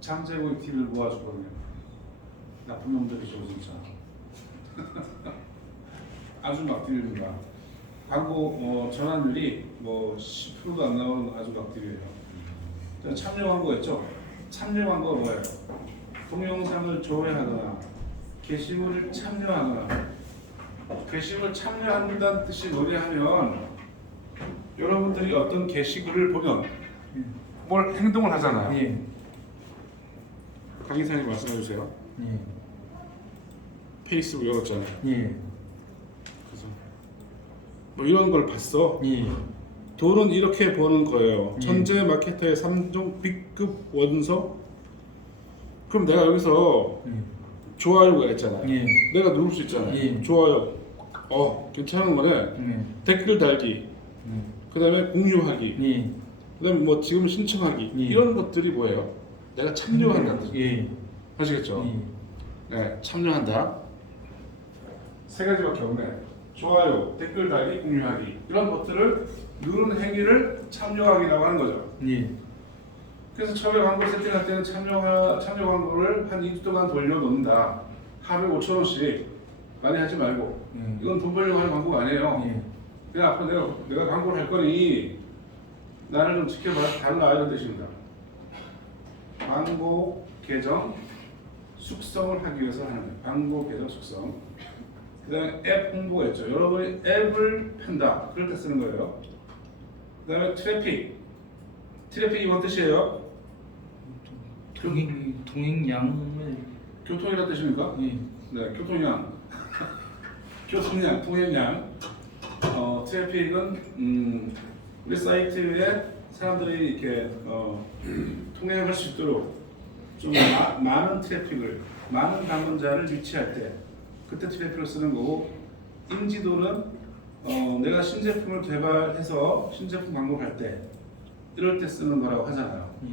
잠재고 TV를 모아주거든요. 나쁜 놈들이죠 진짜. 아주 막딜입니다. 광고 전환율이 뭐 10%도 안 나오는 아주 막딜이에요. 참여 광고였죠. 참여 광고가 뭐예요? 동영상을 조회하거나 게시물을 참여하거나 게시물 참여한다는 뜻이 뭐냐면 여러분들이 어떤 게시글을 보면 뭘 행동을 하잖아요. 예. 강의사님 말씀해 주세요. 예. 페이스북 열었잖아요. 예. 그래서 뭐 이런 걸 봤어. 예. 돈은 이렇게 버는 거예요. 예. 천재 마케터의 3종 B급 원서. 그럼 내가 여기서 예. 좋아요가 있잖아요. 예. 내가 누를 수 있잖아요. 예. 좋아요. 괜찮은 거네. 예. 댓글 달기. 예. 그다음에 공유하기. 예. 그다음에 뭐 지금 신청하기. 예. 이런 것들이 뭐예요? 내가 참여한다는 뜻. 예. 아시겠죠? 예. 네, 참여한다. 세 가지밖에 없네. 좋아요, 댓글 달기, 공유하기. 이런 것들을 누르는 행위를 참여하기라고 하는 거죠. 예. 그래서 처음에 광고 세팅할 때는 참여 광고를 한 2주 동안 돌려놓는다. 하루에 5,000원씩 많이 하지 말고. 예. 이건 돈 벌려고 하는 광고가 아니에요. 예. 그냥 앞으로 내가 광고를 할 거니 나를 좀 지켜봐 달라 이런 뜻입니다. 광고 계정 숙성을 하기 위해서 하는 거예요. 광고 계정 숙성. 그 다음에 앱 홍보가 있죠. 여러분이 앱을 판다. 그럴 때 쓰는 거예요. 그 다음에 트래픽. 트래픽이 뭔 뜻이에요? 동행량을 교통이라는 뜻입니까? 예. 네, 교통량. 교통량, 통행량. 트래픽은 우리 사이트에 사람들이 이렇게 통행할 수 있도록 좀 많은 트래픽을, 많은 방문자를 유치할 때 그때 트래픽을 쓰는 거고, 인지도는 내가 신제품을 개발해서 신제품 광고할 때 이럴 때 쓰는 거라고 하잖아요. 예.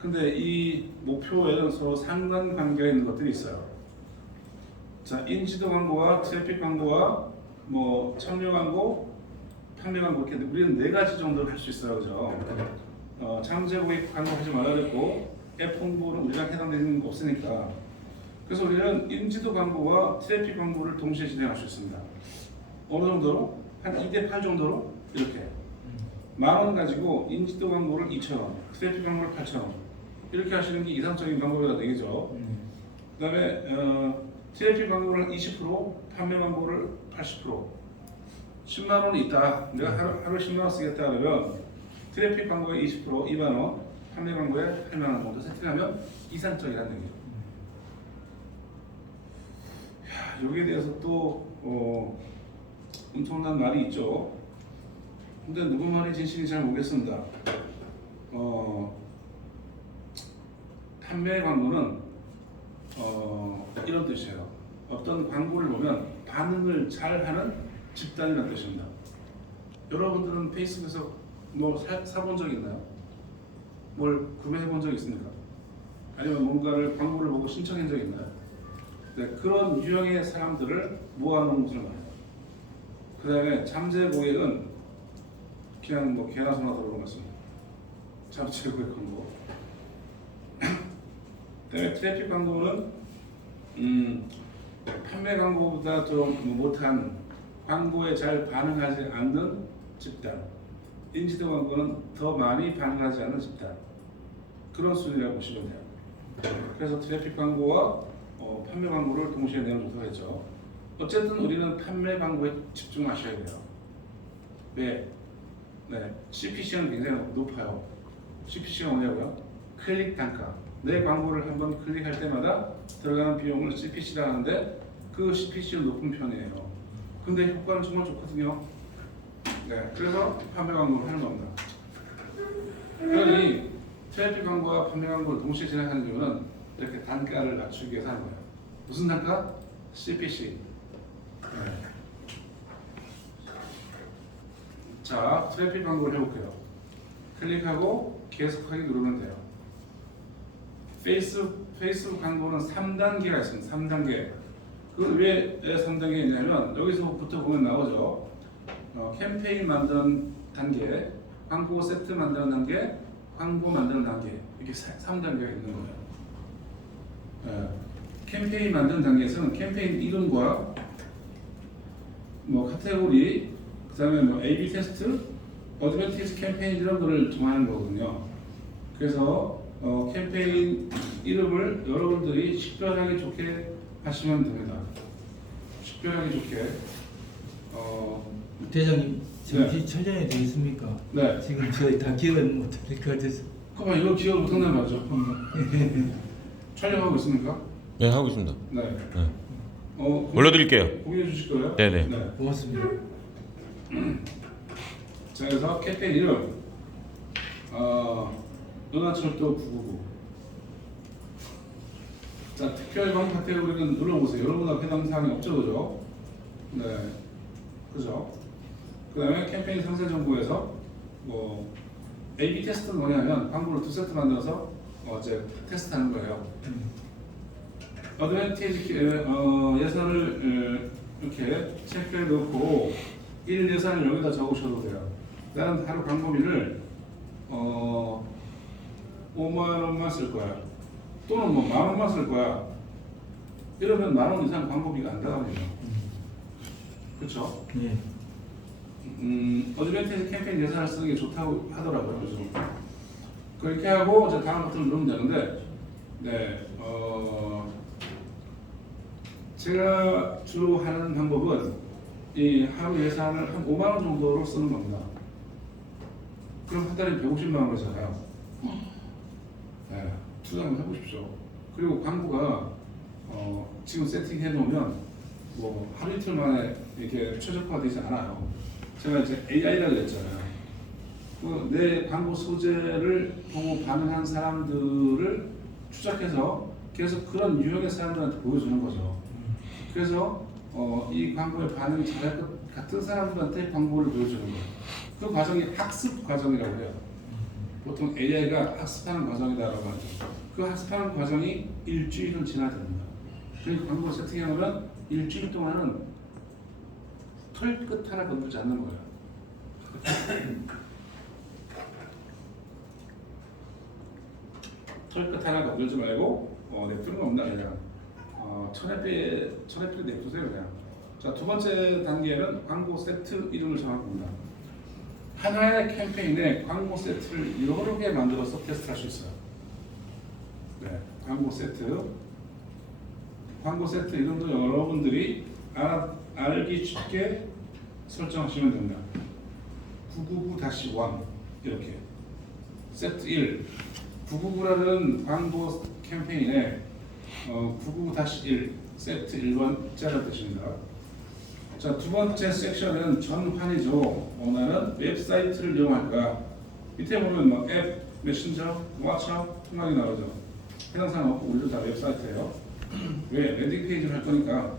근데 이 목표에는 서로 상관관계가 있는 것들이 있어요. 자, 인지도 광고와 트래픽 광고와 뭐 참여 광고, 판매 광고 이렇게 우리는 네 가지 정도를 할 수 있어요, 그죠? 잠재 고객 광고 하지 말아야 되고 앱 홍보는 우리랑 해당되는 거 없으니까. 그래서 우리는 인지도 광고와 트래픽 광고를 동시에 진행할 수 있습니다. 어느 정도로? 한 2대8 정도로 이렇게. 10,000원 가지고 인지도 광고를 2,000원, 트래픽 광고를 8,000원 이렇게 하시는 게 이상적인 방법이라 되겠죠. 그 다음에 트래픽 광고를 20%, 판매 광고를 80%. 10만 원이 있다. 내가 하루 10만 원 쓰겠다 그러면 트래픽 광고에 20%, 2만 원, 판매 광고에 8만 원 정도 세팅하면 이상적이라는 얘기죠. 여기에 대해서 또 엄청난 말이 있죠. 근데 누구 말이 진실인지 잘 모르겠습니다. 판매 광고는 이런 뜻이에요. 어떤 광고를 보면 반응을 잘하는 집단이라는 뜻입니다. 여러분들은 페이스북에서 뭐 사본 적 있나요? 뭘 구매해 본 적 있습니까? 아니면 뭔가를 광고를 보고 신청한 적 있나요? 네, 그런 유형의 사람들을 모아놓은 것을 말해요. 그 다음에 잠재 고객은 그냥 뭐 개나 소나 들어오는 것 같습니다. 잠재 고객 광고. 그 다음에 트래픽 광고는 판매 광고보다 좀 못한 광고에 잘 반응하지 않는 집단. 인지도 광고는 더 많이 반응하지 않는 집단. 그런 수준이라고 보시면 돼요. 그래서 트래픽 광고와 판매 광고를 동시에 내는 좋다고 했죠. 어쨌든 우리는 판매 광고에 집중하셔야 돼요. 왜? 네, CPC는 굉장히 높아요. CPC가 뭐냐고요? 클릭 단가. 내 광고를 한번 클릭할 때마다 들어가는 비용을 CPC라 하는데 그 CPC는 높은 편이에요. 근데 효과는 정말 좋거든요. 네, 그래서 판매 광고를 하는 겁니다. 그러니 트래픽 광고와 판매 광고를 동시에 진행하는 이유는 이렇게 단가를 낮추기 위해서 하는 거예요. 무슨 단가? CPC. 네. 자, 트래픽 광고를 해볼게요. 클릭하고 계속하기 누르면 돼요. 페이스북 광고는 3단계가 있습니다. 3단계. 그 왜 3단계가 있냐면 여기서부터 보면 나오죠. 캠페인 만드는 단계, 광고 세트 만드는 단계, 광고 만드는 단계. 이렇게 3단계가 있는 거예요. 예. 캠페인 만든 단계에서는 캠페인 이름과 뭐 카테고리, 그다음에 뭐 A/B 테스트, 어드밴티지 캠페인 이런 거를 정하는 거거든요. 그래서 캠페인 이름을 여러분들이 식별하기 좋게 하시면 됩니다. 식별하기 좋게. 대장님 잠시 네. 촬영이 되겠습니까? 네. 지금 저희 다 기억은 못할 것 같아서. 그만 이거 기억 못한다는 말이죠. 촬영하고 있습니까? 네, 하고 있습니다. 네. 네. 올려드릴게요. 공유해 주실 거예요? 네네. 네. 고맙습니다. 자, 그래서 캠페인 이름 은하철도 999. 자, 특별 광고 카테고리는 눌러보세요. 여러분과 해당 사항이 없죠, 그죠? 네, 그죠? 그다음에 캠페인 상세 정보에서 뭐 A/B 테스트는 뭐냐면 광고를 2세트 만들어서 이제 테스트하는 거예요. 어드밴티지 예산을 이렇게 체크해 놓고 1 예산을 여기다 적으셔도 돼요. 나는 하루 광고비를 5만 원만 쓸 거야. 또는 뭐 1만 원만 쓸 거야. 이러면 1만 원 이상 광고비가 안 나갑니다. 그렇죠? 네. 어드밴티지 캠페인 예산을 쓰는 게 좋다고 하더라고요, 요즘. 그렇게 하고 이제 다음 버튼을 누르면 되는데, 네, 제가 주로 하는 방법은 이 하루 예산을 한 5만 원 정도로 쓰는 겁니다. 그럼 한 달에 150만 원이잖아요. 네, 투자 한번 해보십시오. 그리고 광고가 지금 세팅해 놓으면 뭐 하루 이틀 만에 이렇게 최적화되지 않아요. 제가 이제 AI라고 했잖아요. 내 광고 소재를 보고 반응한 사람들을 추적해서 계속 그런 유형의 사람들한테 보여주는 거죠. 그래서 이 광고의 반응이 잘할 것 같은 사람들한테 광고를 보여주는 거예요. 그 과정이 학습 과정이라고 해요. 보통 AI가 학습하는 과정이다라고 하죠. 그 학습하는 과정이 일주일은 지나야 됩니다. 그리고 광고를 세팅해놓으면 일주일 동안은 털끝 하나 건들지 않는 거예요. 털끝 하나 건들지 말고 냅두는 겁니다. 그냥 천에 필 냅두세요 그냥. 자, 두 번째 단계는 광고 세트 이름을 정할 겁니다. 하나의 캠페인에 광고 세트를 여러 개 만들어서 테스트할 수 있어요. 네, 광고 세트 이름도 여러분들이 알기 쉽게 설정하시면 됩니다. 999-1 이렇게 세트 1 999라는 광고 캠페인에 999-1 세트 1번째가 되십니다. 자, 두 번째 섹션은 전환이죠. 나는 웹사이트를 이용할까? 밑에 보면 뭐 앱, 메신저, 왓츠업, 통화기 나오죠. 해당 사항 없고 우리도 다 웹사이트예요. 왜? 랜딩 페이지를 할 거니까.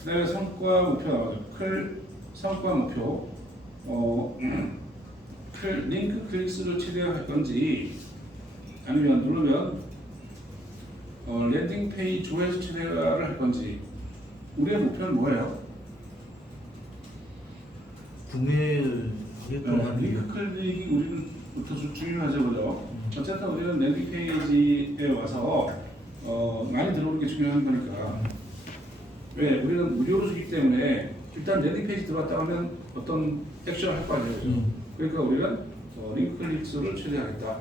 그 다음에 성과 목표 나오죠. 성과 목표. 링크 클릭수를 최대화할 건지 아니면 누르면 랜딩 페이지 조회수 최대화를 할 건지. 우리의 목표는 뭐예요? 구매를 하게끔 하는 링크 클릭이 우리는 더 중요하죠, 그죠? 어쨌든 우리는 랜딩 페이지에 와서 많이 들어오는 게 중요한 거니까. 왜? 우리는 무료로 주기 때문에 일단 랜딩 페이지 들어왔다 하면 어떤 액션을 할 거 아니에요. 그러니까 우리는 링크 클릭 수를 최대하겠다.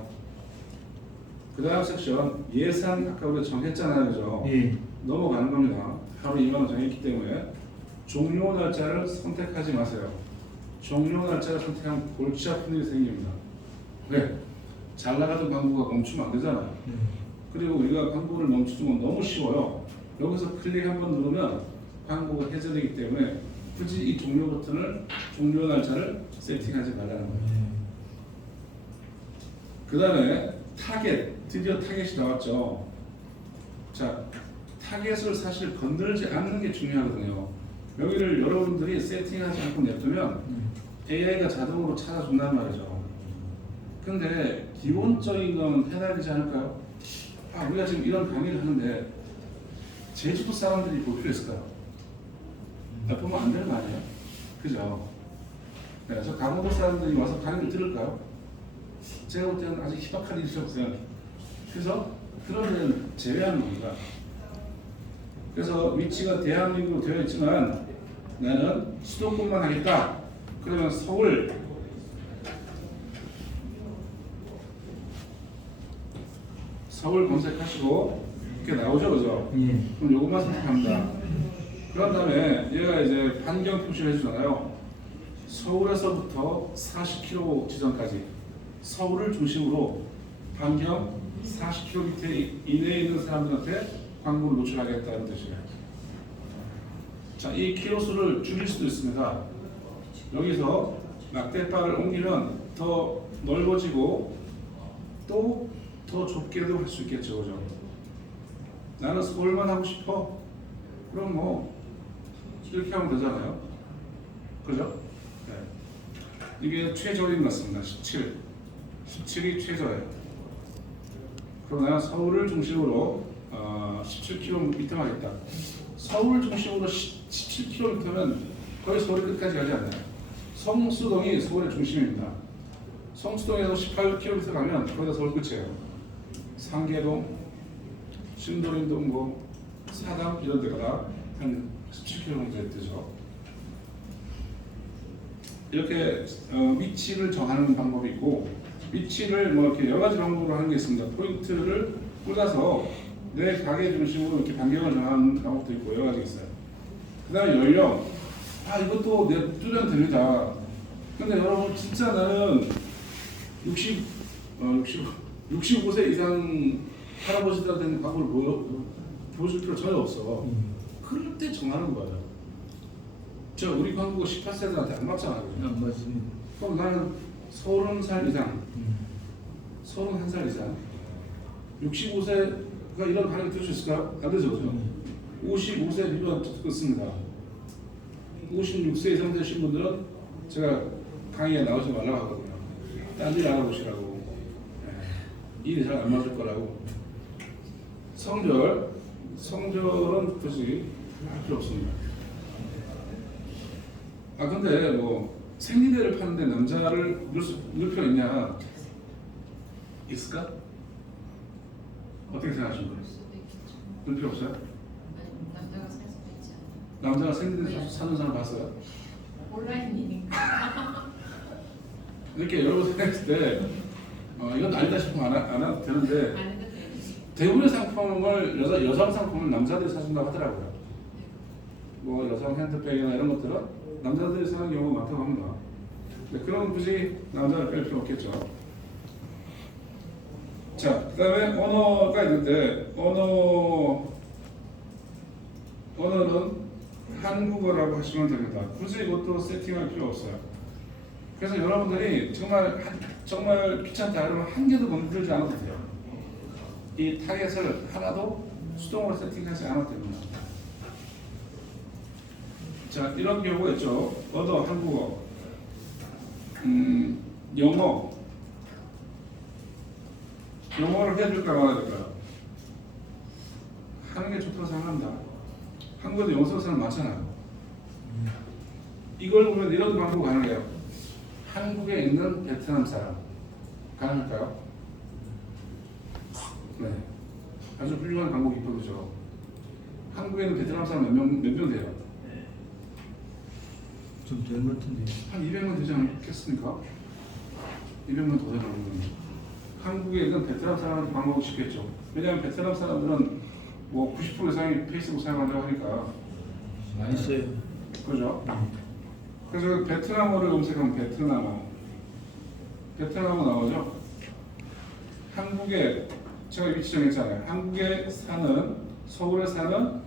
그 다음 섹션 예산 아까 우리가 정했잖아요, 그죠? 예. 넘어가는 겁니다. 하루 2만 원 정했기 때문에 종료 날짜를 선택하지 마세요. 종료 날짜를 선택하면 골치 아픈 일이 생깁니다. 왜? 잘 나가던 광고가 멈추면 안 되잖아요. 그리고 우리가 광고를 멈추면 너무 쉬워요. 여기서 클릭 한번 누르면 광고가 해제되기 때문에 굳이 이 종료 버튼을 종료 날짜를 세팅하지 말라는 거예요. 그 다음에 타겟, 드디어 타겟이 나왔죠. 자, 타겟을 사실 건들지 않는 게 중요하거든요. 여기를 여러분들이 세팅하지 않고 냅두면 AI가 자동으로 찾아준단 말이죠. 근데 기본적인 건 해야 되지 않을까요? 우리가 지금 이런 강의를 하는데 제주도 사람들이 볼 필요 있을까요? 보면 안 되는 거 아니에요? 그죠? 그래서 강원도 사람들이 와서 강의를 들을까요? 제가 볼 때는 아직 희박한 일이 없어요. 그래서 그런 데는 제외하는 겁니다. 그래서 위치가 대한민국으로 되어 있지만 나는 수도권만 하겠다. 그러면 서울 검색하시고 이렇게 나오죠, 그죠? 예. 그럼 요것만 선택합니다. 그런 다음에 얘가 이제 반경 표시를 해주잖아요. 서울에서부터 40km 지점까지 서울을 중심으로 반경 40km 이내에 있는 사람들한테 광고를 노출하겠다는 뜻이에요. 자, 이 키로수를 줄일 수도 있습니다. 여기서 낙대바를 옮기면 더 넓어지고 또 더 좁게도 할 수 있겠죠, 그죠? 나는 서울만 하고 싶어. 그럼 뭐 이렇게 하면 되잖아요, 그죠? 네. 이게 최저인 것 같습니다. 17이 최저예요. 그러나 서울을 중심으로 17km 하겠다. 서울 중심으로 17km면 거의 서울 끝까지 가지 않나요? 성수동이 서울의 중심입니다. 성수동에서 18km 가면 거의 다 서울 끝이에요. 상계동, 신도림동, 뭐 사당 이런 데가 한 17km 되죠. 이렇게 위치를 정하는 방법이 있고, 위치를 뭐 이렇게 여러 가지 방법으로 하는 게 있습니다. 포인트를 꽂아서 내 가게 중심으로 이렇게 반경을 정하는 방법도 있고 여러 가지 있어요. 그다음에 연령, 이것도 내 뚜려면 됩니다. 근데 여러분 진짜 나는 65세 이상 할아버지들한테는 광고를 보여줄 필요 전혀 없어. 그럴 때 정하는 거예요. 우리 광고가 18세들한테 안 맞잖아요. 안 맞습니다. 그럼 나는 30살 이상, 31살 이상, 65세가 이런 반응이 들 수 있을까? 안 되죠, 그죠? 55세 미만 듣습니다. 56세 이상 되신 분들은 제가 강의에 나오지 말라고 하거든요. 딴 일 알아보시라고. 일이 잘 안 맞을 거라고. 성별은 굳이 할 필요 없습니다. 근데 뭐 생리대를 파는데 남자를 넣을 필요 있냐? 있을까? 어떻게 생각하십니까? 넣을 필요 없어요? 남자가 살 수도 있지 않나요? 남자가 생리대 사는 사람 봤어요? 온라인이니까. 이렇게 여러 번 생각했을 때 이건 아니다 싶으면 안 해도 되는데 안 해도 돼요. 대부분의 상품을 여성 상품을 남자들이 사준다고 하더라고요. 뭐 여성 핸드백이나 이런 것들은 남자들이 사는 경우가 많다고 합니다. 근데 그럼 굳이 남자를 뺄 필요 없겠죠. 자, 그 다음에 언어가 있는데 언어는 한국어라고 하시면 됩니다. 굳이 이것도 세팅할 필요 없어요. 그래서 여러분들이 정말 귀찮다 그러면 한 개도 건들지 않아도 돼요. 이 타겟을 하나도 수동으로 세팅하지 않아도 됩니다. 자, 이런 경우가 있죠. 언어, 한국어, 영어를 해야 될까 말아야 될까요? 하는 게 좋다고 생각합니다. 한국에도 영어 쓰는 사람 많잖아요. 이걸 보면 이런 방법 가능해요. 한국에 있는 베트남 사람 가능할까요? 네, 아주 훌륭한 방법이 있거든요. 한국에 있는 베트남 사람 몇 명 돼요? 좀 될 것 같은데. 한 200만 되지 않겠습니까? 200만 더 되는 거거든요. 한국에 있는 베트남 사람한테 방법이 쉽겠죠. 왜냐하면 베트남 사람들은 뭐 90% 이상이 페이스북 사용한다고 하니까. 많이 써요. 그죠? 그래서 베트남어를 검색하면 베트남어 나오죠? 한국에 제가 위치 정했잖아요. 한국에 사는, 서울에 사는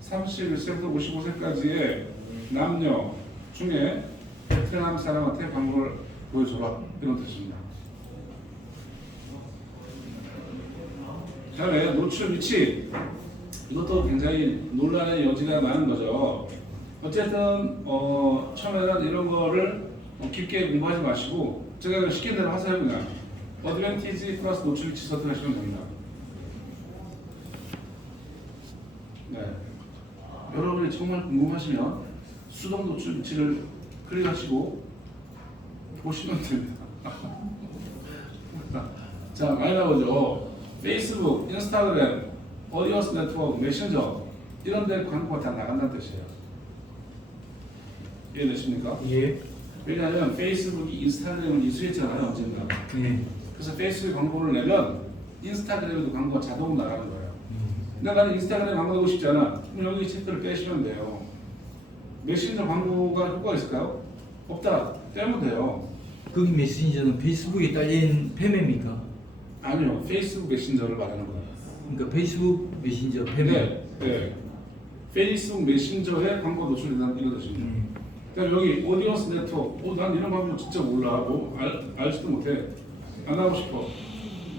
31세부터 55세까지의 남녀 중에 베트남 사람한테 광고를 보여줘라, 이런 뜻입니다. 다음에 노출 위치, 이것도 굉장히 논란의 여지가 많은 거죠. 어쨌든 처음에는 이런 거를 깊게 공부하지 마시고 제가 시킨 대로 하세요. 그냥 어드밴티지 플러스 노출 위치 선택하시면 됩니다. 네, 여러분이 정말 궁금하시면 수동 노출 위치를 클릭하시고 보시면 됩니다. 자, 많이 나오죠. 페이스북, 인스타그램, 오디언스 네트워크, 메신저 이런 데 광고가 다 나간다는 뜻이에요. 이해되십니까? 예. 왜냐하면 페이스북이 인스타그램을 이수했잖아요, 언젠가. 예. 그래서 페이스북에 광고를 내면 인스타그램에도 광고가 자동으로 나가는 거예요. 근데 나는 인스타그램 광고 하고 싶지 않아. 그럼 여기 체크를 빼시면 돼요. 메신저 광고가 효과가 있을까요? 없다. 빼면 돼요. 거기 메신저는 페이스북에 딸린 팸입니까? 아니요. 페이스북 메신저를 말하는 거예요. 그러니까 페이스북 메신저 팸. 네. 페이스북 메신저에 광고 노출된다는 이런 뜻입니다. 그러니까 여기 오디언스 네트워크, 난 이런 방법 진짜 몰라. 뭐 알지도 못해. 안 하고 싶어.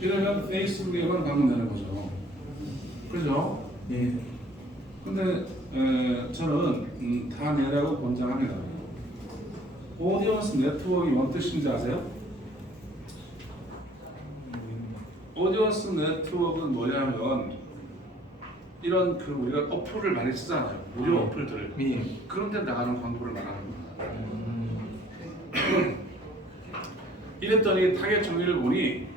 이러면 페이스북에만 가면 되는 거죠. 그죠? 예. 근데 저는 다 내라고 권장합니다. 오디언스 네트워크가 뭔 뜻인지 아세요? 오디언스 네트워크는 뭐냐면 이런 그 우리가 어플을 많이 쓰잖아요. 무료 어플들. 예. 그런 데 나가는 광고를 말하는 거예요. 이랬더니 타겟 정의를 보니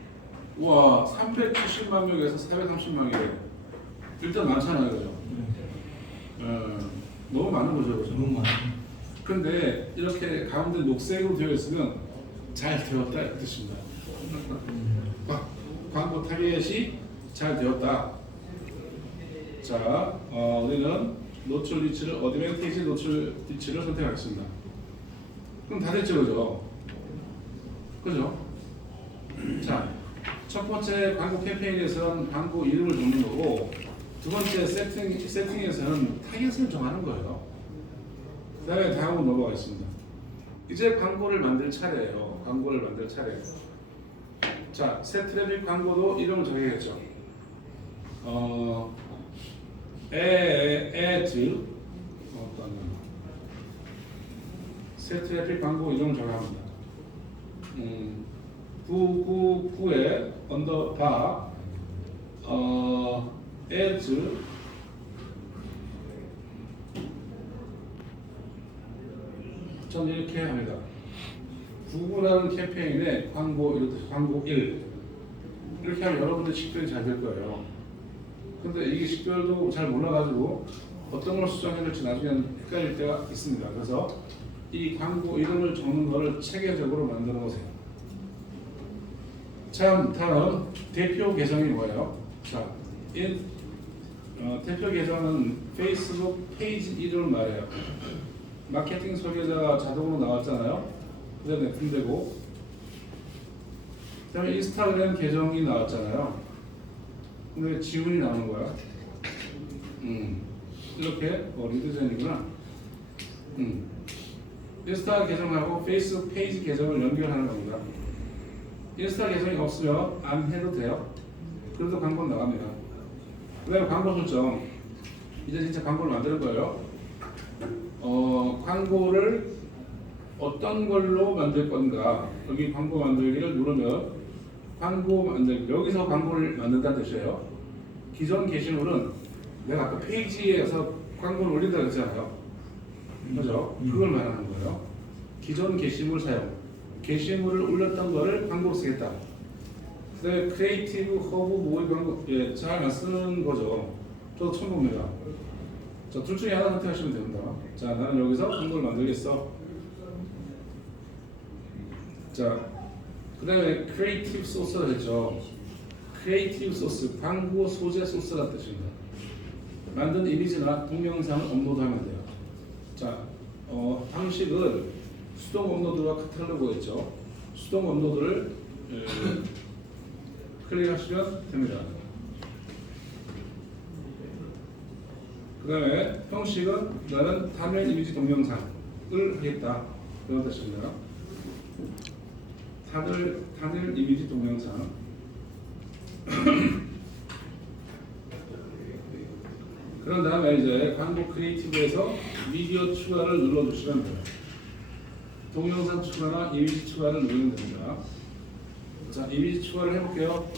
와 370만 명에서 430만 명이래. 일단 많잖아요, 그죠? 너무 많은 거죠, 그죠? 너무 많아. 근데 이렇게 가운데 녹색으로 되어 있으면 잘 되었다 이 뜻입니다. 광고 타겟이 잘 되었다. 자, 우리는 노출 위치를 어드밴티지 노출 위치를 선택하겠습니다. 그럼 다 됐죠, 그죠? 그죠? 자, 첫 번째 광고 캠페인에서는 광고 이름을 적는 거고, 두 번째 세팅에서는 타겟을 정하는 거예요. 그 다음에 다음으로 넘어가겠습니다. 이제 광고를 만들 차례예요. 광고를 만들 차례. 자, 새 트래픽 광고도 이름을 정해야겠죠. 새 트래픽 광고 이름을 정해야 합니다. 999에 언더바 ads 전 이렇게 합니다. 구구라는 캠페인에 광고 이렇게 광고 1 이렇게 하면 여러분들 식별이 잘 될 거예요. 근데 이게 식별도 잘 몰라가지고 어떤 걸 수정해야 될지 나중에 헷갈릴 때가 있습니다. 그래서 이 광고 이름을 적는 거를 체계적으로 만들어 놓으세요. 자, 다음 대표 계정이 뭐예요? 자, 대표 계정은 페이스북 페이지 이름을 말해요. 마케팅 소개자가 자동으로 나왔잖아요. 그 다음에 품되고, 그 다음에 인스타그램 계정이 나왔잖아요. 근데 지문이 나오는 거야. 이렇게 리드젠이구나. 인스타 계정하고 페이스북 페이지 계정을 연결하는 겁니다. 인스타 계정이 없으면 안 해도 돼요. 그래도 광고 나갑니다. 그 다음에 광고 설정. 이제 진짜 광고를 만드는 거예요. 광고를 어떤 걸로 만들 건가? 여기 광고 만들기를 누르면 광고 만들기, 여기서 광고를 만든다는 뜻이에요. 기존 게시물은 내가 아까 페이지에서 광고를 올린다고 했잖아요. 그죠? 그걸 말하는 거예요. 기존 게시물 사용. 게시물을 올렸던 거를 광고로 쓰겠다. 그 다음에 크리에이티브 허브 모의 광고, 예, 잘 안 쓰는 거죠. 저도 처음 봅니다. 자, 둘 중에 하나 선택하시면 됩니다. 자, 나는 여기서 광고를 만들겠어. 자, 그 다음에 크리에이티브 소스가 됐죠. 크리에이티브 소스, 광고 소재 소스라는 뜻입니다. 만든 이미지나 동영상을 업로드하면 돼요. 자, 방식은 수동 업로드와 카탈로그였죠. 수동 업로드를 클릭하시면 됩니다. 그 다음에 형식은 나는 화면 이미지 동영상을 하겠다. 그런 뜻입니다. 단일 이미지 동영상. 그런 다음에 이제 광고 크리에이티브에서 미디어 추가를 눌러주시면 돼요. 동영상 추가나 이미지 추가를 누르면 됩니다. 자, 이미지 추가를 해볼게요.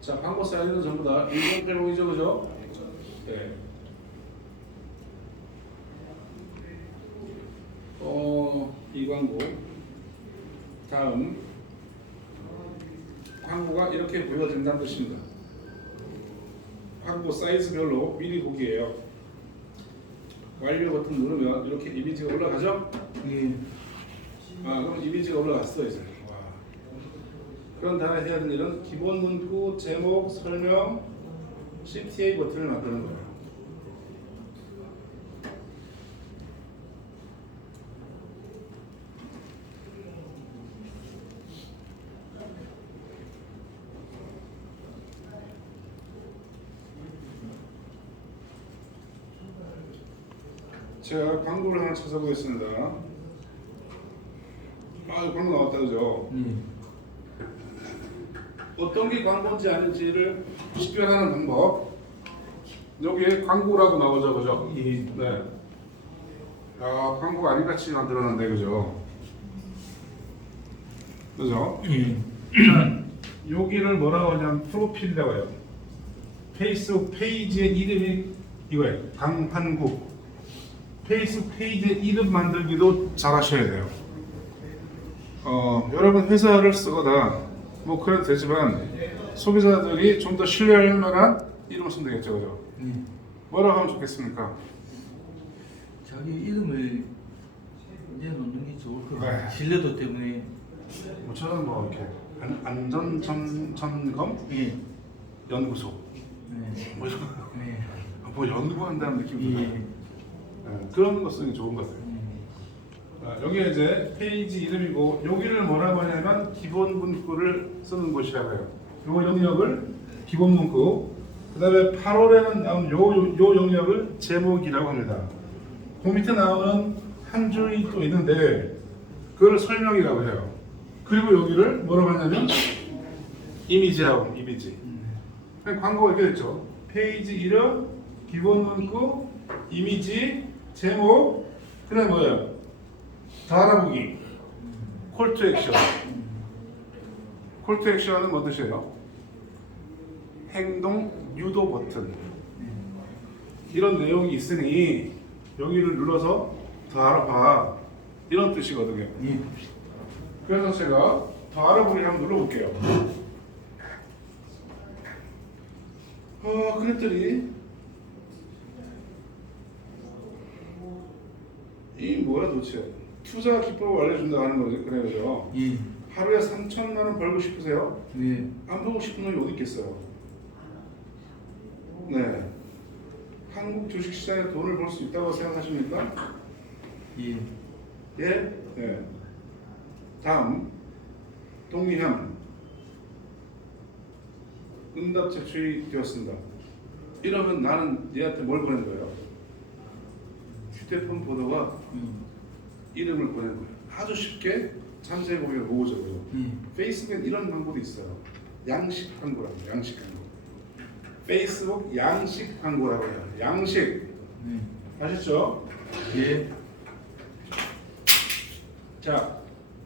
자, 광고 사이즈는 전부 다 1080이죠, 그죠? 네. 이 광고. 다음. 광고가 이렇게 보여진다는 뜻입니다. 광고 사이즈별로 미리 보기예요. 완료 버튼 누르면 이렇게 이미지가 올라가죠? 예. 그럼 이미지가 올라갔어 이제. 와. 그런 다음에 해야 되는 일은 기본 문구, 제목, 설명, CTA 버튼을 만드는 거예요. 제가 광고를 하나 찾아보겠습니다. 이거 광고 나왔다 그죠? 예. 어떤 게 광고인지 아닌지를 식별하는 방법. 여기에 광고라고 나오죠, 그죠? 예. 네. 광고가 아닌같이 만들어놨네, 그죠? 그죠? 예. 여기를 뭐라고 하냐면 프로필이라고 해요. 페이스북 페이지의 이름이 이거예요. 강한국. 페이스북 페이지의 이름 만들기도 잘 하셔야 돼요. 여러분 회사를 쓰거나 뭐 그래도 되지만 소비자들이 좀 더 신뢰할 만한 이름을 쓰면 되겠죠, 그죠? 예. 뭐라고 하면 좋겠습니까? 자기 이름을 이제 넣는 게 좋을 것 같아요. 네. 신뢰도 때문에. 저는 뭐 이렇게 안전점검 예. 연구소 네. 뭐 이런 네. 뭐 연구한다는 느낌이 들어요. 예. 그런 거 쓰는 게 좋은 것 같아요. 여기에 이제 페이지 이름이고 여기를 뭐라고 하냐면 기본 문구를 쓰는 곳이라고 해요. 요 영역을 기본 문구. 그다음에 8월에는 나온 요 영역을 제목이라고 합니다. 그 밑에 나오는 한 줄이 또 있는데 그걸 설명이라고 해요. 그리고 여기를 뭐라고 하냐면 이미지라고 합니다. 이미지. 광고가 이렇게 됐죠. 페이지 이름, 기본 문구, 이미지, 제목, 그다음에 뭐예요? 다 알아보기. 콜 투 액션. 콜 투 액션은 뭐 뜻이에요? 행동 유도 버튼. 이런 내용이 있으니 여기를 눌러서 더 알아봐. 이런 뜻이거든요. 예. 그래서 제가 더 알아보기 한번 눌러볼게요. 그랬더니 이 뭐야 도대체? 투자 기법을 알려준다고 하는 거죠. 그래요. 예. 하루에 3천만 원 벌고 싶으세요? 예. 안 벌고 싶은 놈이 어디 있겠어요? 네. 한국 주식시장에 돈을 벌 수 있다고 생각하십니까? 예. 예? 네. 다음 동의함 응답 제출이 되었습니다. 이러면 나는 얘한테 뭘 보낸 거예요? 휴대폰 번호와 이름을 보낸 거예요. 아주 쉽게 잠재 보기가 오죠. 페이스북엔 이런 광고도 있어요. 양식 광고라고 해요. 양식 광고. 페이스북 양식 광고라고 해요. 양식. 아셨죠? 예. 자,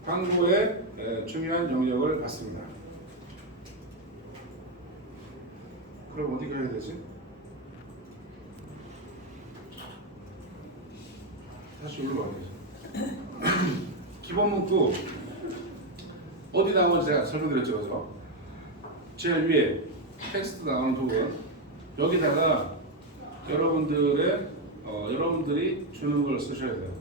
광고의 중요한 영역을 봤습니다. 그럼 어디 가야 되지? 다시 여기로 가야 되죠. 기본 문구 어디 나오는지 제가 설명드렸죠, 그죠? 제일 위에 텍스트 나오는 부분 여기다가 여러분들이 주는 걸 쓰셔야 돼요.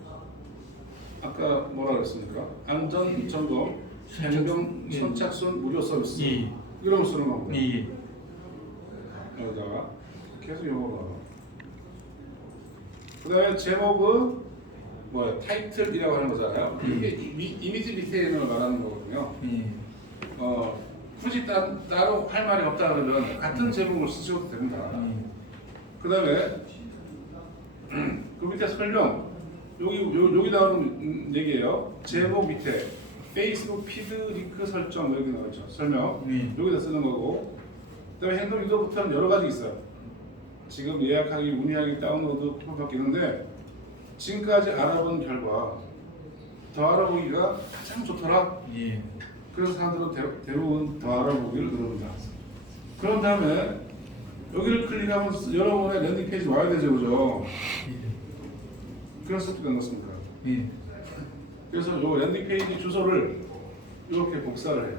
아까 뭐라 그랬습니까? 안전 점검, 행정 선착순 무료 서비스. 예. 이런 거 쓰는 겁니다. 예. 여기다가 계속 영어가. 그다음에 제목은 뭐야? 타이틀이라고 하는 거잖아요. 이게 이미지 밑에 있는 걸 말하는 거거든요. 예. 굳이 따로 할 말이 없다 그러면 같은 제목을 쓰셔도 됩니다. 그다음에 그 밑에 설명 여기 나오는 얘기예요. 제목 밑에 페이스북 피드 링크 설정 여기 나오죠. 설명 여기다 쓰는 거고. 그다음에 행동 유도부터는 여러 가지 있어요. 지금 예약하기, 문의하기, 다운로드 쿠폰밖에 있는데 지금까지 알아본 결과 더 알아보기가 가장 좋더라. 예. 그래서 사람들은 대부분 더 알아보기를 누릅니다. 그런 다음에 여기를 클릭하면 여러분의 랜딩 페이지 와야 되죠, 그죠? 그래서 어떻게 넣습니까? 예. 그래서 요 랜딩 페이지 주소를 이렇게 복사를 해요.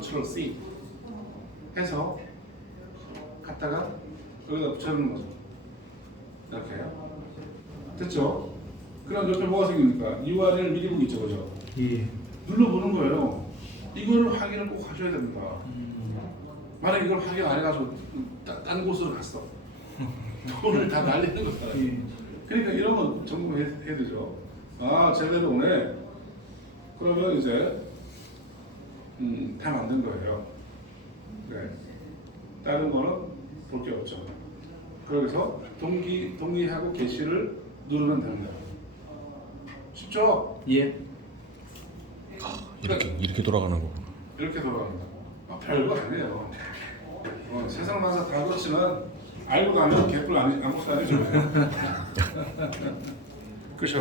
Ctrl C. 해서 갖다가 여기다 붙여놓는 거죠. 이렇게요. 됐죠? 그럼 옆에 뭐가 생깁니까? URL 미리 보기 있죠, 그죠? 예. 눌러보는 거예요. 이거를 확인을 꼭 하셔야 됩니다. 음. 만약 이걸 확인 안 해가지고 딴 곳으로 갔어. 돈을 다 날리는 거잖아요. 예. 그러니까 이런 건 점검해야 되죠. 아, 제대로 오네. 그러면 이제 다 만든 거예요. 네. 다른 거는 볼 게 없죠. 그래서 동기하고 게시를 누르면 됩니다. 쉽죠? 예. 이렇게 돌아가는 거구나. 이렇게 돌아갑니다. 별거 아니에요. 세상 만사 다 그렇지만 알고 가면 개뿔 아무것도 아니죠. 그렇죠.